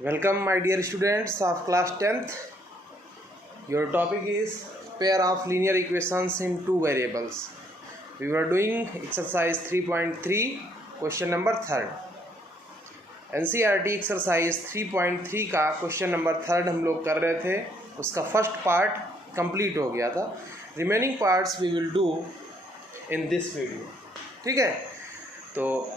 Welcome my dear students of class 10th. Your topic is pair of linear equations in two variables. We were doing exercise 3.3 question number 3rd. NCERT exercise 3.3 का question number 3rd हम लोग कर रहे थे. उसका first part complete हो गया था. Remaining parts we will do in this video. ठीक है, तो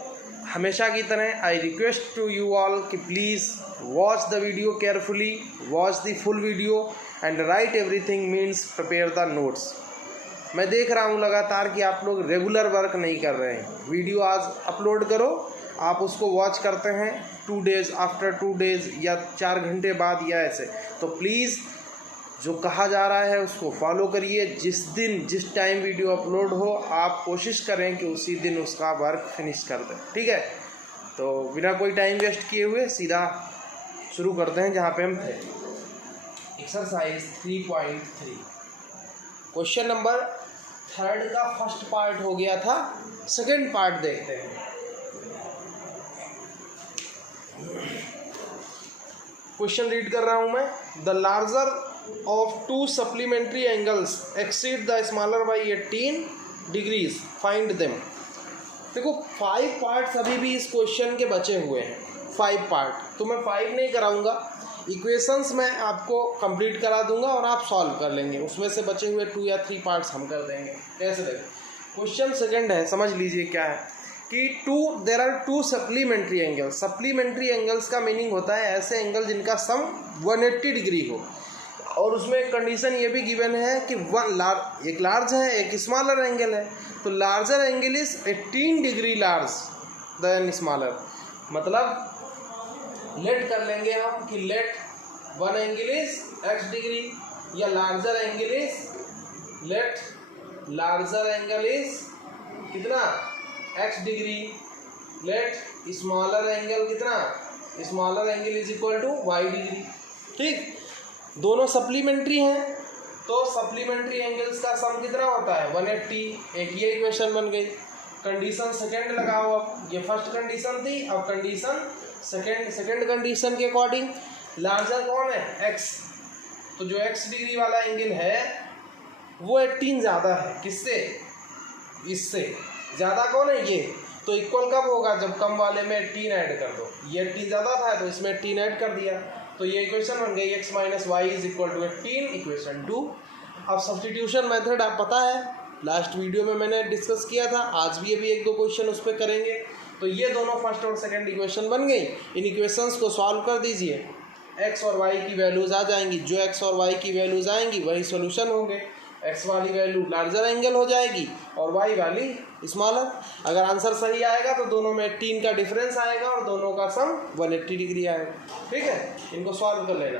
हमेशा की तरह I request to you all कि please watch the video carefully, watch the full video and write everything, means prepare the notes. मैं देख रहा हूँ लगातार कि आप लोग रेगुलर वर्क नहीं कर रहे हैं. वीडियो आज अपलोड करो, आप उसको वॉच करते हैं 2 days आफ्टर 2 days या 4 घंटे बाद या ऐसे. तो प्लीज़ जो कहा जा रहा है उसको फॉलो करिए. जिस टाइम वीडियो अपलोड हो आप कोशिश करें कि उसी दिन उसका वर्क फिनिश कर दें. ठीक है, तो बिना कोई टाइम वेस्ट किए हुए सीधा शुरू करते हैं जहाँ पे हम थे. एक्सरसाइज 3.3 क्वेश्चन नंबर 3rd का फर्स्ट पार्ट हो गया था. सेकंड पार्ट देखते हैं. क्वेश्चन रीड कर रहा हूँ मैं. The larger of two supplementary angles exceed the smaller by 18 degrees, find them. देखो 5 पार्ट्स अभी भी इस क्वेश्चन के बचे हुए हैं. 5 पार्ट तो मैं 5 नहीं कराऊंगा. इक्वेशंस मैं आपको कंप्लीट करा दूंगा और आप सॉल्व कर लेंगे. उसमें से बचे हुए 2 या 3 पार्ट्स हम कर देंगे. कैसे देखें. क्वेश्चन सेकंड है, समझ लीजिए क्या है कि there are 2 supplementary angles. Supplementary angles का मीनिंग होता है ऐसे एंगल जिनका सम 180 डिग्री हो. और उसमें एक कंडीशन ये भी गिवन है कि एक लार्ज है एक स्मॉलर एंगल है. तो larger angle is 18 degree large than smaller. मतलब लेट कर लेंगे हम कि let one angle is x degree या larger angle is let larger angle is कितना x degree. Let smaller angle कितना smaller angle is equal to y degree. ठीक, दोनों सप्लीमेंट्री हैं तो सप्लीमेंट्री एंगल्स का सम कितना होता है 180. एक ये इक्वेशन बन गई. कंडीशन सेकंड लगाओ. अब ये फर्स्ट कंडीशन थी, अब कंडीशन सेकंड कंडीशन के अकॉर्डिंग लार्जर कौन है x. तो जो x डिग्री वाला एंगल है वो 18 ज़्यादा है. किससे? इससे. ज़्यादा कौन है ये. तो इक्वल कब होगा जब कम वाले में 18 ऐड कर दो. ये 18 ज़्यादा था तो इसमें 18 ऐड कर दिया. तो ये इक्वेशन बन गई x minus y is equal to 18. Equation 2. अब सब्स्टिट्यूशन मेथड आप पता है लास्ट वीडियो में मैंने डिस्कस किया था. आज भी अभी 1-2 क्वेश्चन उस पर करेंगे. तो ये दोनों फर्स्ट और सेकंड इक्वेशन बन गई. इन इक्वेशंस को सॉल्व कर दीजिए. x और y की वैल्यूज़ आ जाएंगी. जो x और y की वैल्यूज़ आएंगी वही सोल्यूशन होंगे. x वाली वैल्यू लार्जर एंगल हो जाएगी और y वाली स्मॉलर. अगर आंसर सही आएगा तो दोनों में 18 का डिफरेंस आएगा और दोनों का सम 180 डिग्री आएगा. ठीक है, इनको सॉल्व कर लेना.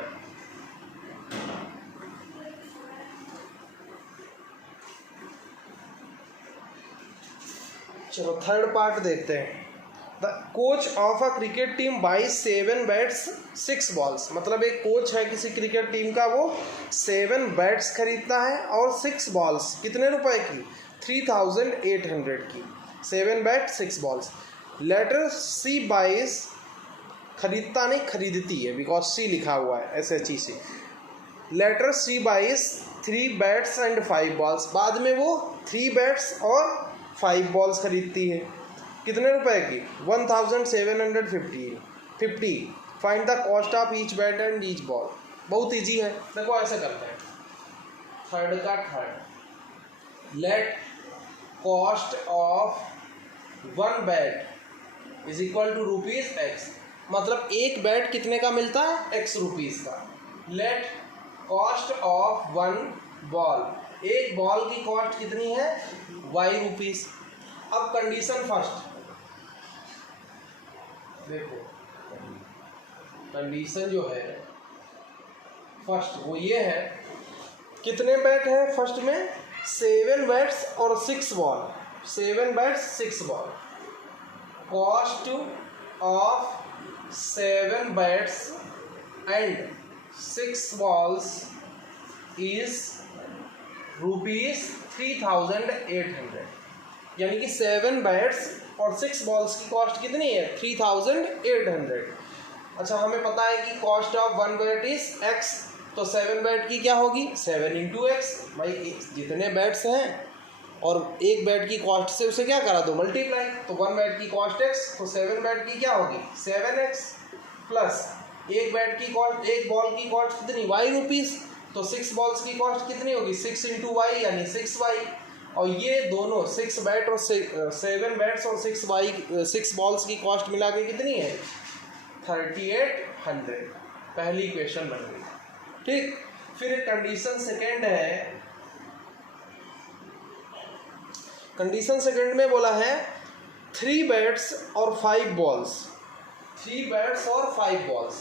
चलो थर्ड पार्ट देखते हैं. The coach of a cricket team buys 7 bats 6 balls. मतलब एक कोच है किसी क्रिकेट टीम का, वो 7 बैट्स खरीदता है और 6 बॉल्स. कितने रुपए की 3800 की. 7 bat 6 balls. Letter C buys खरीदता नहीं खरीदती है बिकॉज सी लिखा हुआ है SHEC. Letter C buys 3 bats and 5 balls. बाद में वो 3 बैट्स और 5 बॉल्स खरीदती है. कितने रुपए की 1750. Find the cost of each bat and each ball. बहुत इजी है. देखो ऐसे करते हैं. थर्ड का third. Let cost of 1 bat is equal to ₹x. मतलब एक बैट कितने का मिलता है x रुपीज़ का. Let cost of 1 ball. एक बॉल की कॉस्ट कितनी है y रुपीज़. अब कंडीशन फर्स्ट देखो. कंडीशन जो है फर्स्ट वो ये है. कितने बैट है फर्स्ट में 7 बैट्स और 6 ball. 7 bats 6 ball. Cost of 7 bats and 6 balls is ₹3800. यानी कि 7 बैट्स और 6 बॉल्स की कॉस्ट कितनी है 3800. अच्छा हमें पता है कि cost of 1 bat is x, तो 7 बैट की क्या होगी 7 इंटू एक्स। भाई जितने बैट्स हैं और एक बैट की कॉस्ट से उसे क्या करा दो मल्टीप्लाई, तो 1 बैट की कॉस्ट x, तो 7 बैट की क्या होगी 7x प्लस एक बैट की कॉस्ट, एक बॉल की कॉस्ट कितनी y रुपीज़, तो 6 बॉल्स की कॉस्ट कितनी होगी 6 इंटू वाई यानी 6y। और ये दोनों 6 बैट और 7 बैट्स और 6 बॉल्स की कॉस्ट मिला के कितनी है 3800। पहली इक्वेशन बन गई। ठीक, फिर कंडीशन सेकेंड है, कंडीशन सेकेंड में बोला है 3 बैट्स और 5 बॉल्स, 3 बैट्स और 5 balls,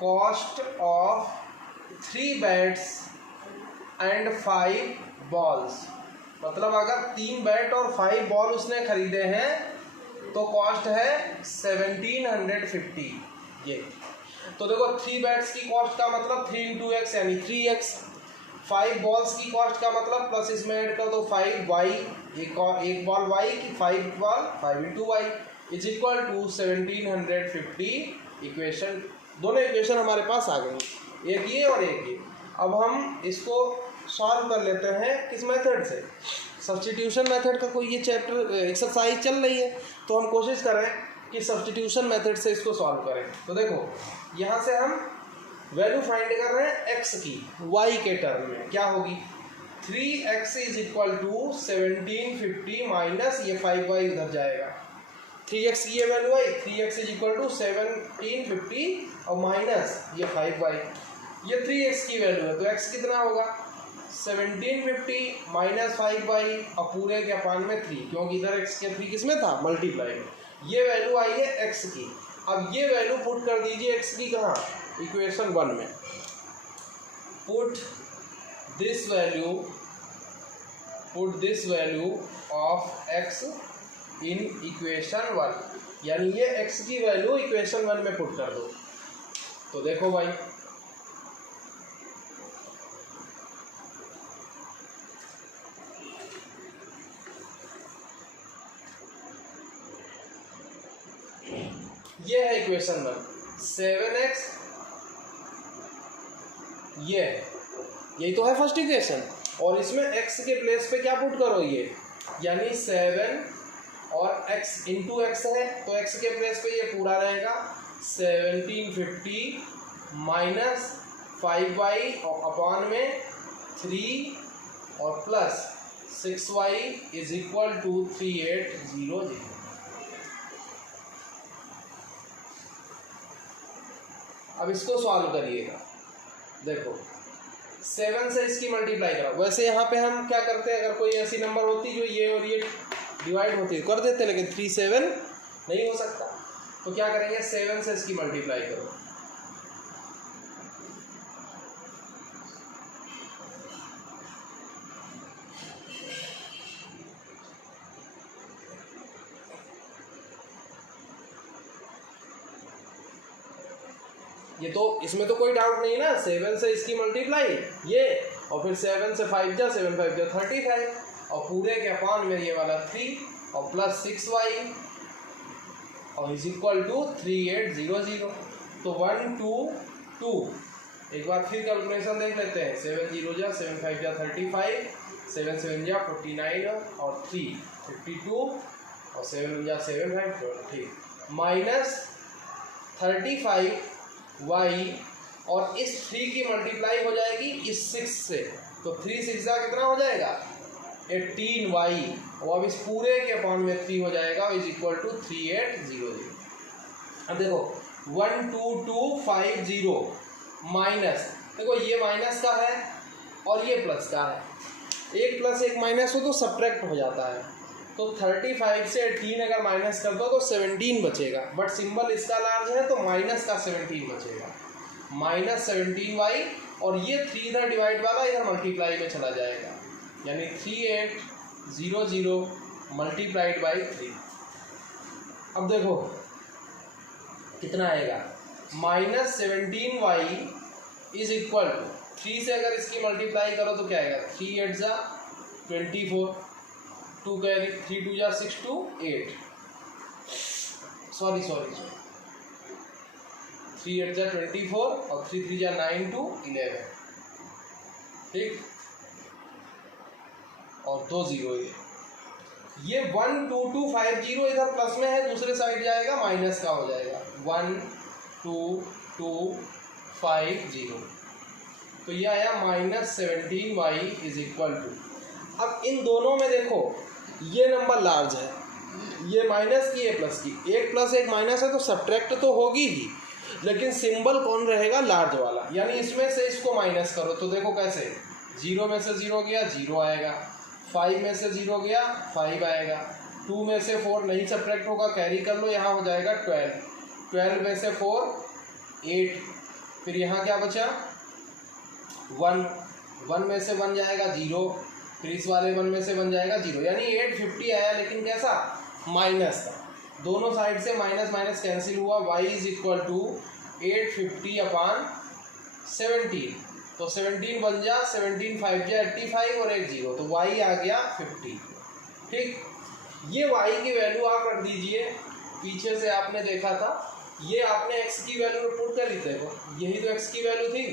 cost of 3 bats and 5 balls, मतलब अगर 3 बैट और 5 बॉल उसने खरीदे हैं तो कॉस्ट है 1750। ये तो देखो 3 बैट्स की कॉस्ट का मतलब 3 इंटू एक्स यानी 3x, 5 बॉल्स की कॉस्ट का मतलब प्लस इसमें ऐड कर दो 5y, एक बॉल y की 5 ball 5 into y is equal to 1750। Equation, दोनों इक्वेशन हमारे पास आ गई, एक ये और एक ये। अब हम इसको सॉल्व कर लेते हैं किस मेथड से, सब्स्टिट्यूशन मेथड का कोई ये चैप्टर एक्सरसाइज चल रही है तो हम कोशिश करें कि सब्स्टिट्यूशन मेथड से इसको सॉल्व करें। तो देखो यहाँ से हम वैल्यू फाइंड कर रहे हैं x की y के टर्म में, क्या होगी 3x is equal to 1750 minus ये 5y उधर जाएगा, 3x की ये value I 3x is equal to 1750 और माइनस ये 5y, ये 3x की वैल्यू है तो x कितना होगा 1750 माइनस 5y और पूरे के अपान में 3, क्योंकि इधर x के 3 किस में था मल्टीप्लाई में, ये वैल्यू आई है x की। अब ये वैल्यू पुट कर दीजिए x की कहाँ इक्वेशन 1 में, put this value of x in equation 1, यानी ये x की वैल्यू इक्वेशन 1 में पुट कर दो। तो देखो भाई ये है इक्वेशन 1, 7x, यही तो है फर्स्ट इक्वेशन, और इसमें x के प्लेस पे क्या पुट करो ये, यानी 7 और x इंटू एक्स है तो x के प्लेस पे ये पूरा रहेगा 1750 माइनस 5y और अपॉन में 3 और plus 6y is equal to 3800। अब इसको सॉल्व करिएगा, देखो 7 से इसकी मल्टीप्लाई करो, वैसे यहाँ पे हम क्या करते हैं अगर कोई ऐसी नंबर होती जो ये और ये डिवाइड होती कर देते, लेकिन 3 7 नहीं हो सकता तो क्या करेंगे 7 से इसकी मल्टीप्लाई करो, ये तो इसमें तो कोई डाउट नहीं ना, 7 से इसकी मल्टीप्लाई ये और फिर 7 से 5 जा 7 5 जा 35 और पूरे के अपान में ये वाला 3 और प्लस 6y और इज इक्वल टू 3800। तो 1 2 2, एक बार फिर कैलकुलेशन देख लेते हैं, 7 0 जा 7 5 जा 35, 7 7 जा 49 और 3 52 और 7 जा 7 5 ठीक माइनस 35y और इस 3 की मल्टीप्लाई हो जाएगी इस 6 से, तो 3 6 जा कितना हो जाएगा 18y और अब इस पूरे के अपान में 3 हो जाएगा इज इक्वल टू 3800। अब देखो 12250 माइनस, देखो ये माइनस का है और ये प्लस का है, एक प्लस एक माइनस हो तो सब्ट्रैक्ट हो जाता है, तो 35 से 18 अगर माइनस कर दो तो 17 बचेगा, बट सिंबल इसका लार्ज है तो माइनस का 17 बचेगा, माइनस 17y और ये 3 इधर डिवाइड वाला इधर मल्टीप्लाई में चला जाएगा, यानी 3800 मल्टीप्लाइड बाई 3। अब देखो कितना आएगा minus 17y is equal to 3 से अगर इसकी मल्टीप्लाई करो तो क्या आएगा 3 8 जा 24, 2 कैरी 3 2 जा 6 2 8, सॉरी 3 8 जा 24 और 3 3 जा 9 2 11, ठीक, और 2 0 ये 1 2 2 5 0 इधर प्लस में है, दूसरे साइड जाएगा माइनस का हो जाएगा 1 2 2 5 0, तो ये आया -17y इज इक्वल टू। अब इन दोनों में देखो ये नंबर लार्ज है, ये माइनस की ये प्लस की, एक प्लस एक माइनस है तो सब्ट्रैक्ट तो होगी ही, लेकिन सिंबल कौन रहेगा, लार्ज वाला, यानी इसमें से इसको माइनस करो तो देखो कैसे, 0 में से 0 गया 0 आएगा, 5 में से 0 गया 5 आएगा, 2 में से 4 नहीं सब्ट्रैक्ट होगा, कैरी कर लो, यहाँ हो जाएगा 12, 12 में से 4 8, फिर यहाँ क्या बचा 1, 1 में से 1 जाएगा 0, फिर इस वाले 1 में से 1 जाएगा 0, यानी 850 आया, लेकिन कैसा, माइनस था, दोनों साइड से माइनस माइनस कैंसिल हुआ, y is equal to 850 upon 17, तो 17 बन जा, 17 5 जा 85 और एक 0, तो y आ गया 50, ठीक। ये y की वैल्यू आप रख दीजिए, पीछे से आपने देखा था, ये आपने x की वैल्यू पुट कर ली थी, यही तो x की वैल्यू थी,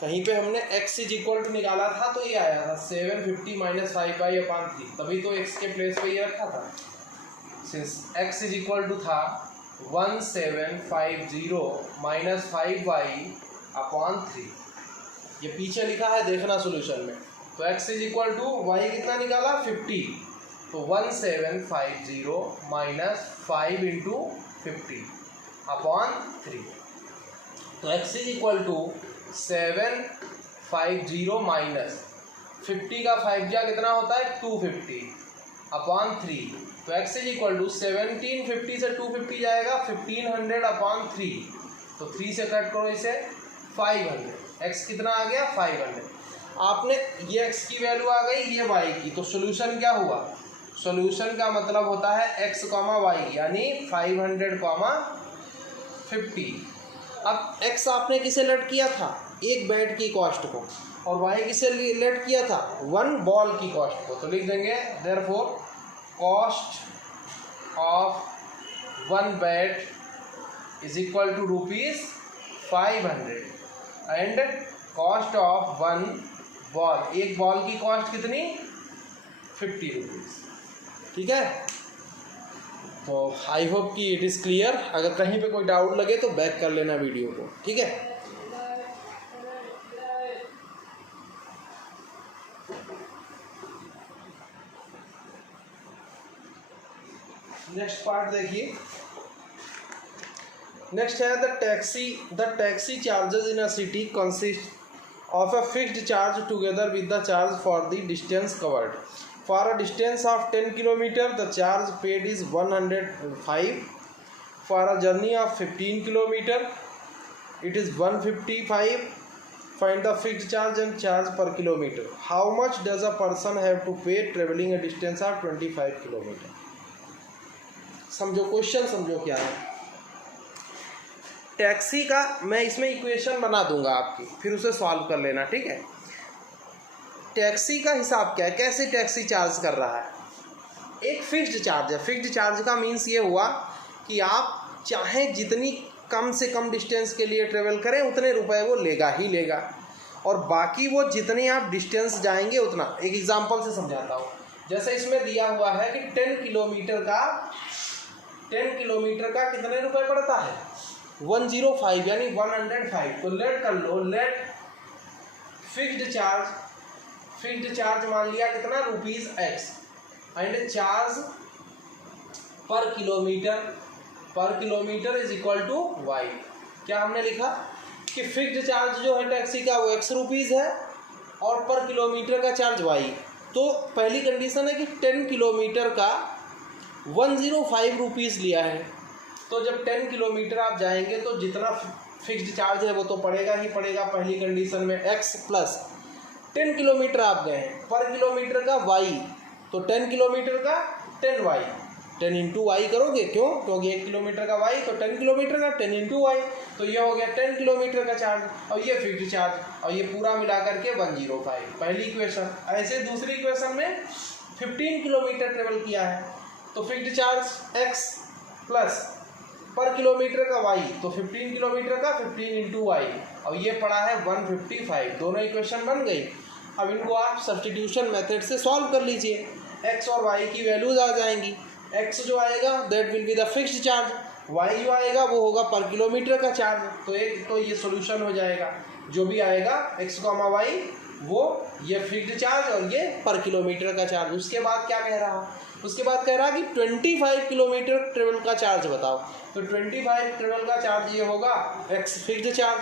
कहीं पे हमने x इज इक्वल टू निकाला था तो ये आया था 750 माइनस 5y अपॉन 3, तभी तो x के प्लेस पे ये रखा था, since x is equal to था 1750 माइनस 5y अपॉन 3, ये पीछे लिखा है देखना सॉल्यूशन में, तो x is equal to y कितना निकाला 50, तो 1750 माइनस 5 इंटू 50 अपॉन 3, तो x is equal to 750 minus 50 का 5 जा कितना होता है 250 अपॉन 3, तो x इज इक्वल टू 1750 से 250 जाएगा 1500 अपॉन 3, तो 3 से कट करो इसे 500, x कितना आ गया 500, आपने ये x की वैल्यू आ गई, ये y की, तो सॉल्यूशन क्या हुआ, सॉल्यूशन का मतलब होता है x, y, यानी 500, 50। अब x आपने किसे लेट किया था, एक बैट की कॉस्ट को, और y किसे लेट किया था, 1 बॉल की कॉस्ट को, तो लिख देंगे therefore cost of 1 bat is equal to ₹500 and cost of 1 ball, एक बॉल की कॉस्ट कितनी 50 रुपीज़, ठीक है। तो आई होप कि इट इज़ क्लियर, अगर कहीं पे कोई डाउट लगे तो बैक कर लेना वीडियो को, ठीक है। नेक्स्ट पार्ट देखिए, नेक्स्ट है the taxi charges in a city consist of a fixed charge together with the charge for the distance covered. For a distance of 10 km, the charge paid is 105. For a journey of 15 km, it is 155. Find the fixed charge and charge per kilometer. How much does a person have to pay traveling a distance of 25 km? समझो question, समझो क्या है। Taxi का मैं इसमें equation बना दूंगा आपकी, फिर उसे सॉल्व कर लेना, ठीक है। टैक्सी का हिसाब क्या है, कैसे टैक्सी चार्ज कर रहा है, एक फिक्स्ड चार्ज है। फिक्स्ड चार्ज का मीन्स ये हुआ कि आप चाहे जितनी कम से कम डिस्टेंस के लिए ट्रेवल करें उतने रुपए वो लेगा ही लेगा, और बाकी वो जितने आप डिस्टेंस जाएंगे उतना। एक एग्जांपल से समझाता हूँ, जैसे इसमें दिया हुआ है कि 10 किलोमीटर का कितने रुपए पड़ता है 105, यानी 105, तो लेट कर लो, लेट फिक्स्ड चार्ज मान लिया कितना ₹x and charge per kilometre is equal to y। क्या हमने लिखा कि फिक्स्ड चार्ज जो है टैक्सी का वो x रुपीज़ है और पर किलोमीटर का चार्ज y। तो पहली कंडीशन है कि 10 किलोमीटर का 105 रुपीज़ लिया है, तो जब 10 किलोमीटर आप जाएंगे तो जितना फिक्स्ड चार्ज है वो तो पड़ेगा ही पड़ेगा पहली कंडीशन में x प्लस 10 किलोमीटर आप गए हैं, पर किलोमीटर का y, तो 10 किलोमीटर का 10y, 10 इंटू वाई करोगे, क्यों, क्योंकि 1 किलोमीटर का y तो 10 किलोमीटर का 10 इंटू वाई, तो ये हो गया 10 किलोमीटर का चार्ज और ये फिक्स्ड चार्ज, और ये पूरा मिला करके 105 पहली इक्वेशन। ऐसे दूसरी इक्वेशन में 15 किलोमीटर ट्रेवल किया है तो फिक्स्ड चार्ज x प्लस पर किलोमीटर का y, तो 15 किलोमीटर का 15 इंटू वाई, और ये पड़ा है 155। दोनों इक्वेशन बन गई। अब इनको आप सब्स्टिट्यूशन मेथड से सॉल्व कर लीजिए। x और y की वैल्यूज आ जाएंगी। x जो आएगा that will be the fixed charge, y जो आएगा वो होगा पर किलोमीटर का चार्ज। तो एक तो ये सॉल्यूशन हो जाएगा, जो भी आएगा x, y वो ये फिक्स्ड चार्ज और ये पर किलोमीटर का चार्ज। उसके बाद क्या कह रहा, उसके बाद कह रहा कि 25 किलोमीटर ट्रेवल का चार्ज बताओ। तो 25 ट्रेवल का चार्ज ये होगा x फिक्स्ड चार्ज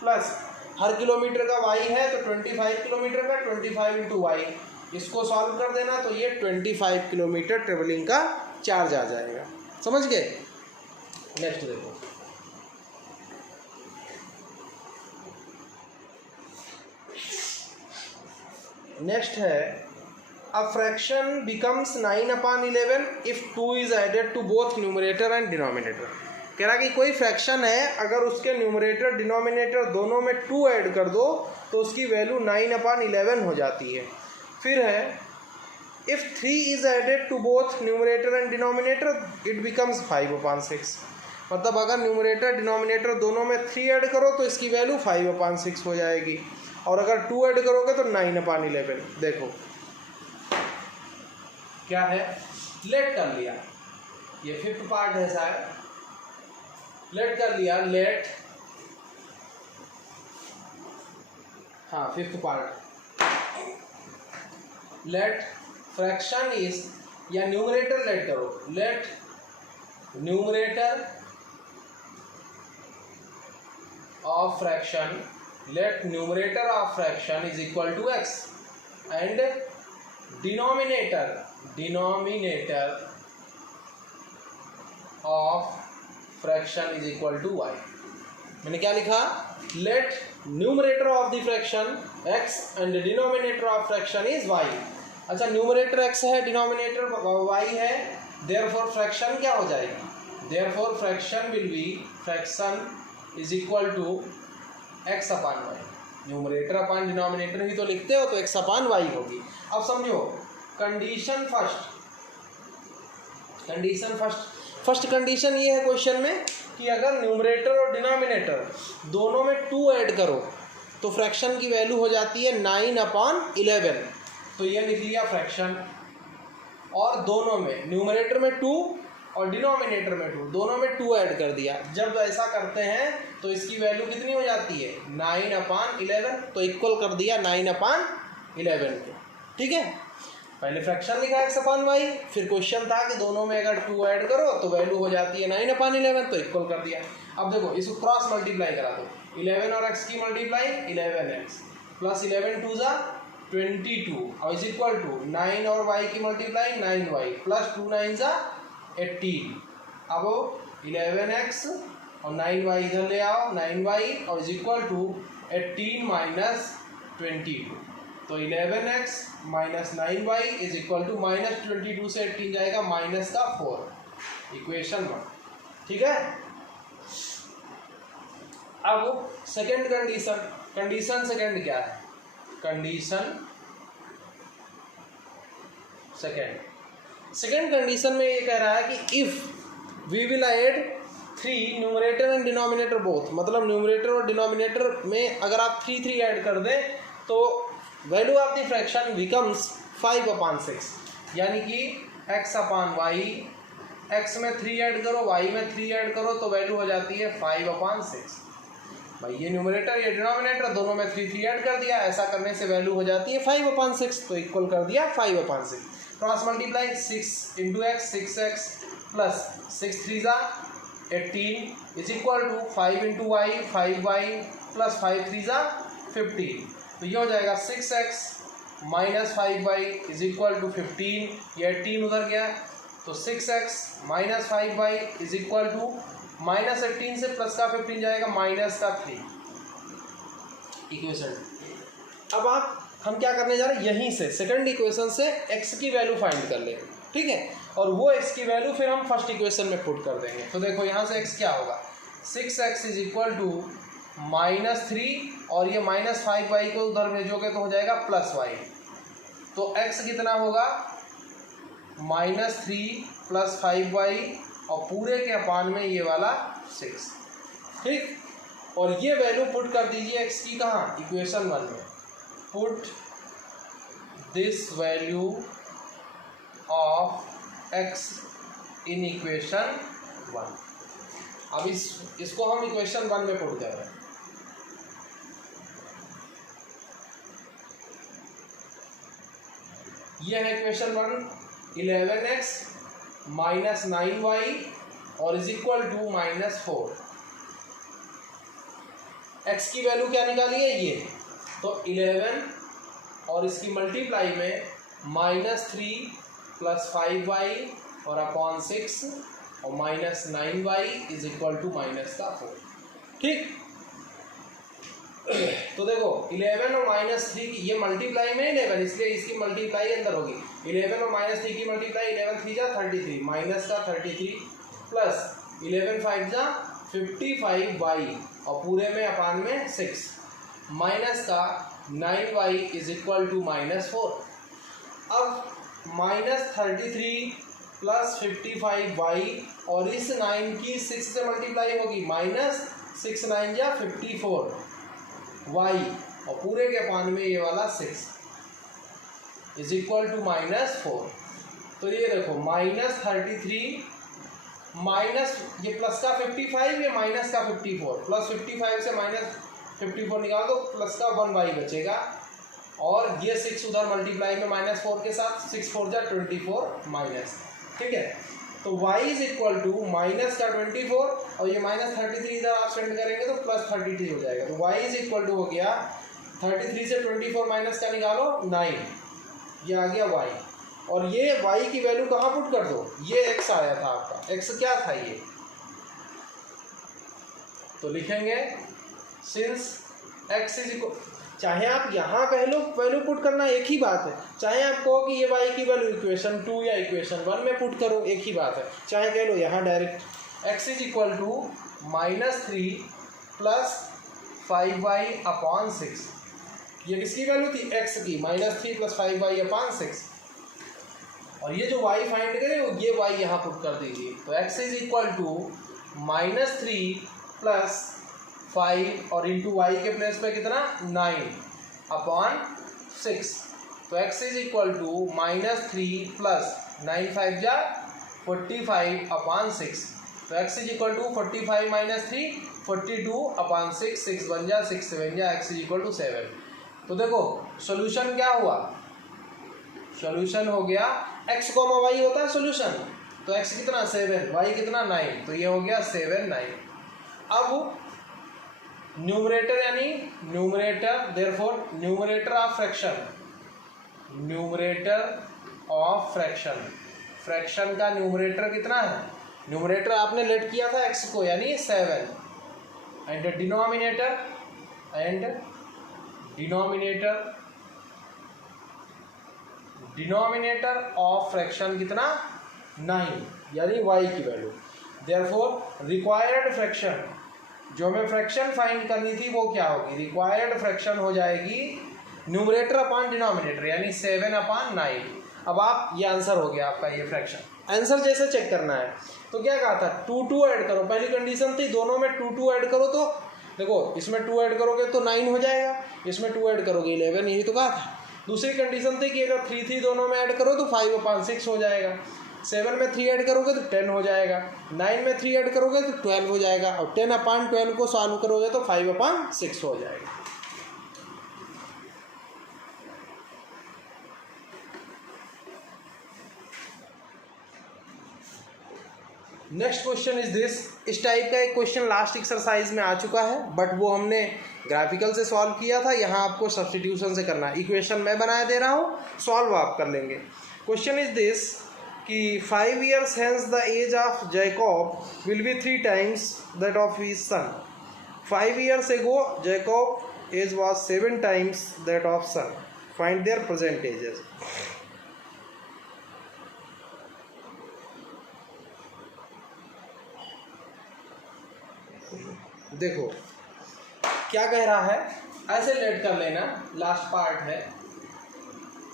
प्लस हर किलोमीटर का y है, तो 25 किलोमीटर का 25 इंटू वाई, इसको सॉल्व कर देना तो ये 25 किलोमीटर ट्रेवलिंग का चार्ज आ जाएगा। समझ गए? नेक्स्ट देखो, नेक्स्ट है a fraction becomes 9/11 if 2 is added to both numerator and denominator. कह रहा कि कोई फ्रैक्शन है, अगर उसके न्यूमरेटर डिनोमिनेटर दोनों में 2 ऐड कर दो तो उसकी वैल्यू 9/11 हो जाती है। फिर है if 3 is added to both numerator and denominator it becomes 5/6। मतलब अगर न्यूमरेटर डिनोमिनेटर दोनों में 3 ऐड करो तो इसकी वैल्यू 5/6 हो जाएगी, और अगर 2 ऐड करोगे तो 9/11। देखो क्या है, लेट कर लिया, ये फिफ्थ पार्ट है शायद, लेट कर लिया, लेट, हाँ fifth part, let fraction is, या न्यूमरेटर लेट करो, let numerator of fraction, let numerator of fraction is equal to x and denominator of fraction is equal to y। मैंने क्या लिखा, let numerator of the fraction x and denominator of fraction is y। अच्छा, numerator x है, denominator y है, therefore fraction क्या हो जाएगी, therefore fraction will be, fraction is equal to x upon y. Numerator upon denominator ही तो लिखते हो, तो x अपान वाई होगी। अब समझो condition first, condition first condition ये है क्वेश्चन में कि अगर न्यूमरेटर और डिनोमिनेटर दोनों में 2 ऐड करो तो फ्रैक्शन की वैल्यू हो जाती है 9/11। तो ये लिख लिया फ्रैक्शन, और दोनों में न्यूमरेटर में 2 और डिनोमिनेटर में 2, दोनों में 2 ऐड कर दिया। जब ऐसा करते हैं तो इसकी वैल्यू कितनी हो जाती है, 9/11। तो इक्वल कर दिया 9/11 को। ठीक है, पहले फ्रैक्शन लिखा x अपान वाई, फिर क्वेश्चन था कि दोनों में अगर 2 ऐड करो तो वैल्यू हो जाती है 9/11, तो इक्वल कर दिया। अब देखो इसको क्रॉस मल्टीप्लाई करा दो, 11 और x की मल्टीप्लाई 11x प्लस 11 2 ज़ा 22 और इज इक्वल टू 9 और y की मल्टीप्लाई 9y प्लस 2 9 ज़ा 18। अब 11x और 9y इधर ले आओ, 9y और इज इक्वल टू 18 माइनस 22। तो 11x minus 9y is equal to minus 22 से 18 जाएगा माइनस का 4, इक्वेशन 1। ठीक है, अब सेकेंड कंडीशन, कंडीशन सेकेंड क्या है, कंडीशन सेकेंड कंडीशन में ये कह रहा है कि if we will add 3 numerator and denominator both, मतलब न्यूमरेटर और डिनोमिनेटर में अगर आप 3 ऐड कर दें तो value of the fraction becomes 5/6, यानी कि x अपान वाई, x में 3 ऐड करो, y में 3 ऐड करो तो वैल्यू हो जाती है 5/6। भाई ये न्यूमरेटर ये डिनोमिनेटर दोनों में 3 ऐड कर दिया, ऐसा करने से वैल्यू हो जाती है 5/6, तो इक्वल कर दिया 5/6। Cross multiply 6 into x 6x plus 6 3 ज़ा 18 is equal to 5 into y 5y plus 5 3 ज़ा 15। तो ये हो जाएगा 6x minus 5y is equal to 15, ये 18 उधर गया तो 6x minus 5y is equal to minus 18 से प्लस का 15 जाएगा माइनस का 3, इक्वेशन। अब आप हम क्या करने जा रहे हैं, यहीं से सेकंड इक्वेशन से x की वैल्यू फाइंड कर लेंगे। ठीक है, और वो x की वैल्यू फिर हम फर्स्ट इक्वेशन में पुट कर देंगे। तो देखो यहाँ से x क्या होगा, 6x इज इक्वल टू -3 और ये -5y को उधर भेजोगे तो हो जाएगा +y। तो x कितना होगा, -3 + 5y और पूरे के अपान में ये वाला 6, ठीक। और ये वैल्यू पुट कर दीजिए x की कहाँ, इक्वेशन 1 में। Put this value of x in equation 1। अब इसको हम इक्वेशन 1 में पुट कर रहे हैं। ये है इक्वेशन 1, 11x माइनस 9y और इज इक्वल टू -4। x की वैल्यू क्या निकाली है ये, तो 11 और इसकी मल्टीप्लाई में -3 + 5y और अपॉन 6 और -9y इज इक्वल टू -4, ठीक। तो देखो 11 और -3 की ये मल्टीप्लाई में 11, इसलिए इसकी मल्टीप्लाई अंदर होगी। 11 और -3 की मल्टीप्लाई 11 3 जा 33 माइनस का 33 प्लस 11 5 जा 55y और पूरे में अपान में 6 माइनस का 9y इज इक्वल टू -4। अब -33 प्लस 55y और इस 9 की 6 से मल्टीप्लाई होगी, -6 9 जा 54 y और पूरे के अपान में ये वाला 6 इज इक्वल टू -4। तो ये देखो -33 माइनस ये प्लस का 55, ये माइनस का 54, प्लस 55 से -54 निकाल दो, प्लस का 1y बचेगा और ये 6 उधर मल्टीप्लाई में -4 के साथ 6 4 जा 24 माइनस, ठीक है। तो y is equal to minus का 24 और ये -33 इधर आप सेंड करेंगे तो +33 हो जाएगा। तो y इज इक्वल टू हो गया 33 से 24 माइनस का निकालो 9, ये आ गया y। और ये y की वैल्यू कहाँ पुट कर दो, ये x आया था आपका, x क्या था ये, तो लिखेंगे सिंस x इज इक्वल, चाहे आप यहाँ कह लो वैल्यू पुट करना एक ही बात है, चाहे आप कहो कि ये y की वैल्यू इक्वेशन 2 या इक्वेशन 1 में पुट करो एक ही बात है, चाहे कह लो यहाँ direct x is equal to -3 plus 5y upon 6। ये किसकी वैल्यू थी, x की, -3 प्लस 5y अपॉन 6। और ये जो y फाइंड करे ये y यहाँ पुट कर दीजिए। तो x is equal to -3 plus 5 और इंटू y के प्लेस पे कितना 9 अपॉन 6। तो x is equal to -3 plus 9 5 जा 45 अपॉन 6। तो x is equal to 45 minus 3 42 upon 6, 6 बन जा 6 7 जा x इज इक्वल टू 7। तो देखो सोल्यूशन क्या हुआ, सोल्यूशन हो गया x, y होता है सोल्यूशन, तो x कितना 7, y कितना 9, तो ये हो गया 7 9। अब न्यूमरेटर यानी numerator, therefore numerator of fraction, numerator of fraction, fraction का न्यूमरेटर कितना है, न्यूमरेटर आपने लेट किया था x को यानी 7, एंड डिनोमिनेटर ऑफ फ्रैक्शन कितना 9 यानी y की वैल्यू। देयरफॉर रिक्वायर्ड फ्रैक्शन, जो हमें फ्रैक्शन फाइंड करनी थी वो क्या होगी, रिक्वायर्ड फ्रैक्शन हो जाएगी न्यूमरेटर अपॉन डिनोमिनेटर यानी 7 अपॉन 9। अब आप ये आंसर हो गया आपका, ये फ्रैक्शन आंसर जैसे चेक करना है तो क्या कहा था 2 2 ऐड करो, पहली कंडीशन थी दोनों में 2 2 ऐड करो, तो देखो इसमें 2 ऐड करोगे तो 9 हो जाएगा, इसमें 2 ऐड करोगे 11, यही तो कहा था। दूसरी कंडीशन थी कि अगर 3 3 दोनों में ऐड करो तो 5 अपॉन 6 हो जाएगा, 7 में 3 ऐड करोगे तो 10 हो जाएगा, 9 में 3 ऐड करोगे तो 12 हो जाएगा, और 10 अपॉन 12 को सॉल्व करोगे तो 5 अपॉन 6 हो जाएगा। नेक्स्ट क्वेश्चन इज दिस, इस टाइप का एक क्वेश्चन लास्ट एक्सरसाइज में आ चुका है, बट वो हमने ग्राफिकल से सॉल्व किया था, यहाँ आपको सब्स्टिट्यूशन से करना है। इक्वेशन मैं बनाया दे रहा हूँ, सॉल्व आप कर लेंगे। क्वेश्चन इज दिस कि 5 years hence the age of Jacob will be 3 times that of his son. 5 years ago Jacob age was 7 times that of son. Find their present ages. देखो क्या कह रहा है, ऐसे लेट कर लेना, लास्ट पार्ट है।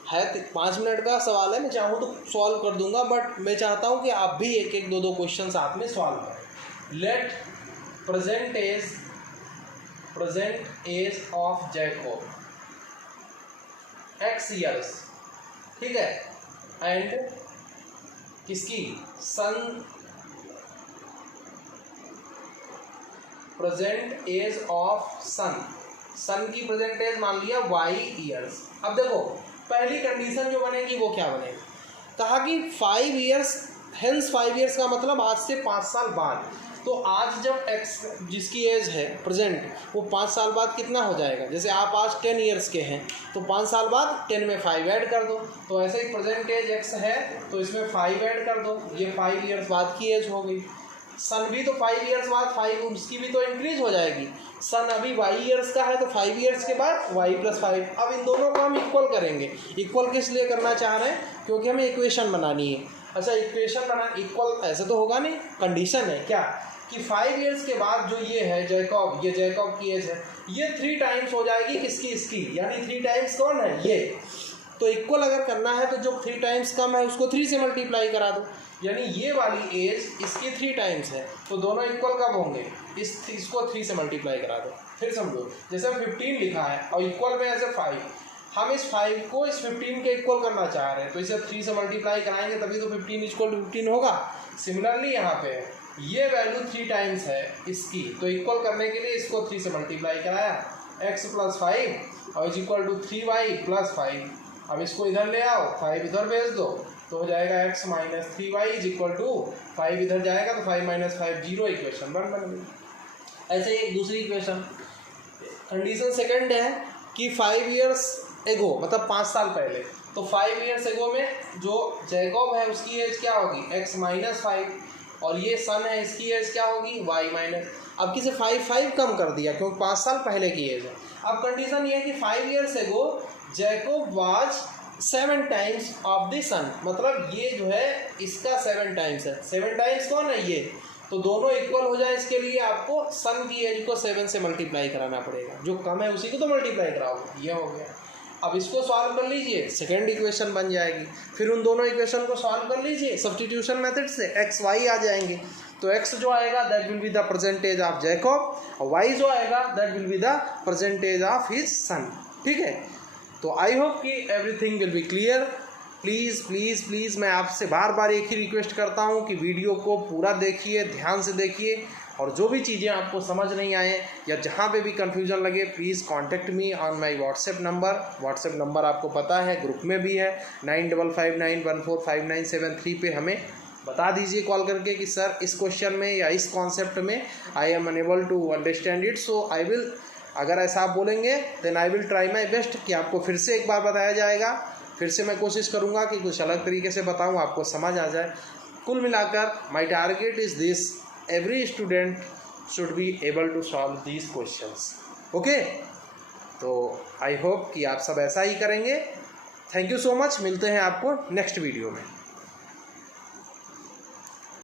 है 5 मिनट का सवाल है, मैं चाहूँ तो सॉल्व कर दूंगा, बट मैं चाहता हूँ कि आप भी एक एक दो क्वेश्चन साथ में सॉल्व करें। Let present age of Jacob x years, ठीक है, एंड किसकी son present age of son की प्रेजेंट एज मान लिया y ईयर्स। अब देखो पहली कंडीशन जो बनेगी वो क्या बनेगी, कहा कि 5 ईयर्स, हेंस 5 ईयर्स का मतलब आज से 5 साल बाद। तो आज जब x जिसकी एज है प्रेजेंट, वो 5 साल बाद कितना हो जाएगा, जैसे आप आज 10 ईयर्स के हैं तो 5 साल बाद 10 में 5 ऐड कर दो, तो ऐसे ही प्रेजेंट एज x है तो इसमें 5 ऐड कर दो, ये 5 ईयर्स बाद की एज हो गई। सन भी तो 5 ईयर्स बाद 5, उसकी भी तो इंक्रीज हो जाएगी। सन अभी y ईयर्स का है तो 5 ईयर्स के बाद y + 5। अब इन दोनों को हम इक्वल करेंगे। इक्वल किस लिए करना चाह रहे हैं, क्योंकि हमें इक्वेशन बनानी है। अच्छा इक्वेशन बना, इक्वल ऐसे तो होगा नहीं, कंडीशन है क्या कि 5 ईयर्स के बाद जो ये है जैकब, ये जैकब की एज है, ये 3 टाइम्स हो जाएगी किसकी, इसकी, यानी 3 टाइम्स कौन है, ये। तो इक्वल अगर करना है तो जो 3 टाइम्स कम है उसको 3 से मल्टीप्लाई करा दो, यानी ये वाली एज इसकी 3 टाइम्स है, तो दोनों इक्वल कब होंगे, इसको 3 से मल्टीप्लाई करा दो। फिर समझो जैसे 15 लिखा है और इक्वल में ऐसे 5, हम इस 5 को इस 15 के इक्वल करना चाह रहे हैं, तो इसे 3 से मल्टीप्लाई कराएंगे तभी तो 15 = 15 होगा। सिमिलरली यहाँ पे ये वैल्यू 3 टाइम्स है इसकी, तो इक्वल करने के लिए इसको 3 से मल्टीप्लाई कराया, x + 5 और = 3y + 5। अब इसको इधर ले आओ, 5 इधर भेज दो तो हो जाएगा x - 3y = 5 इधर जाएगा तो 5 - 5 0, इक्वेशन 1 बन गई। ऐसे ही एक दूसरी इक्वेशन, कंडीशन सेकंड है कि 5 ईयर्स एगो मतलब 5 साल पहले, तो 5 ईयर्स एगो में जो जैकब है उसकी एज क्या होगी, x - 5, और ये सन है इसकी एज क्या होगी, y-। अब किसे 5 कम कर दिया क्योंकि 5 साल पहले की एज है। अब कंडीशन ये है कि 5 years ago Jacob was 7 times of the son, मतलब ये जो है इसका 7 टाइम्स है। 7 टाइम्स कौन है, ये। तो दोनों इक्वल हो जाए इसके लिए आपको सन की एज को 7 से मल्टीप्लाई कराना पड़ेगा, जो कम है उसी को तो मल्टीप्लाई कराओगे, ये हो गया। अब इसको सॉल्व कर लीजिए, सेकेंड इक्वेशन बन जाएगी। फिर उन दोनों इक्वेशन को सॉल्व कर लीजिए सब्स्टिट्यूशन मेथड से, x y आ जाएंगे। तो x जो आएगा that will be the percentage of Jacob, और y जो आएगा that will be the percentage of his son, ठीक है। तो आई होप कि everything will be clear. Please please please मैं आपसे बार बार एक ही रिक्वेस्ट करता हूँ कि वीडियो को पूरा देखिए, ध्यान से देखिए, और जो भी चीज़ें आपको समझ नहीं आए या जहाँ पे भी कन्फ्यूज़न लगे please contact me on my WhatsApp number आपको पता है, ग्रुप में भी है 9559145973 पे हमें बता दीजिए कॉल करके कि सर इस क्वेश्चन में या इस कॉन्सेप्ट में I am unable to understand it, so I will, अगर ऐसा आप बोलेंगे then I will try my best कि आपको फिर से एक बार बताया जाएगा। फिर से मैं कोशिश करूँगा कि कुछ अलग तरीके से बताऊँ, आपको समझ आ जाए। कुल मिलाकर my target is this, every student should be able to solve these questions, okay? तो आई होप कि आप सब ऐसा ही करेंगे। थैंक यू सो मच, मिलते हैं आपको नेक्स्ट वीडियो में।